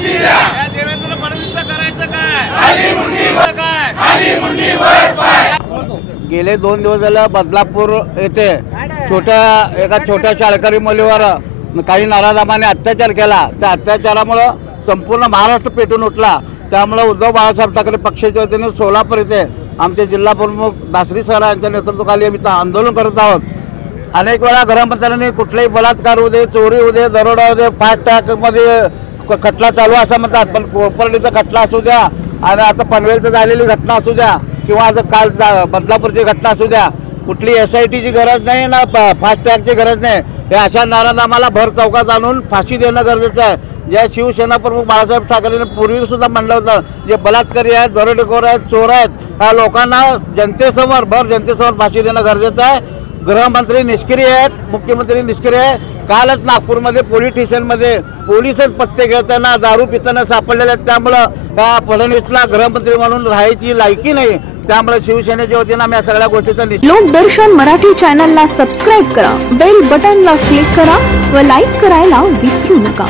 फाशी द्या। या देवेंद्र फडणवीसचं करायचं काय? खाली मुंडी वर काय? खाली मुंडी वर पाय। गेले 2 दिवस झाले बदलापूर येथे एका छोट्या शाळकरी मुलीवर काही नाराजमाने अत्याचार केला। त्या अत्याचारामुळे संपूर्ण महाराष्ट्र पेटून उठला। त्यामुळे उद्धव बाळासाहेब ठाकरे पक्षाच्या वतीने सोलापूर येथे आमचे जिल्हा प्रमुख दासरी सर यांच्या नेतृत्वाखाली आम्ही आंदोलन करत आहोत। अनेक वेळा गृहमंत्र्यांनी कुठलेही बलात्कार होऊ दे, चोरी होऊ दे, दरोडा होऊ दे, फास्ट ट्रॅकमध्ये खटला चालू असं म्हणतात, पण कोपर्डीचा खटला असू द्या आणि आता पनवेलचं झालेली घटना असू द्या किंवा आता काल बदलापूरची घटना असू द्या, कुठली SITची गरज नाही ना फास्ट ट्रॅकची गरज नाही। हे अशा नाराजमाला भर चौकात आणून फाशी देणं गरजेचं आहे। ज्या शिवसेना प्रमुख बाळासाहेब ठाकरेंनी पूर्वी सुद्धा म्हणलं होतं, जे बलात्कारी आहेत, दरोडेखोर आहेत, चोर आहेत, ह्या लोकांना भर जनतेसमोर फाशी देणं गरजेचं आहे। गृहमंत्री निष्क्रिय आहेत, मुख्यमंत्री निष्क्रिय आहे। कालच नागपूरमध्ये पोलीस स्टेशनमध्ये पोलिसच पत्ते घेताना दारू पिताना सापडलेले आहेत। त्यामुळं त्या फडणवीसला गृहमंत्री म्हणून राहायची लायकी नाही। त्यामुळे शिवसेनेच्या वतीनं आम्ही या सगळ्या गोष्टीचा लोकदर्शन मराठी चॅनलला सबस्क्राईब करा, बेल बटनला क्लिक करा व लाईक करायला विसरू नका।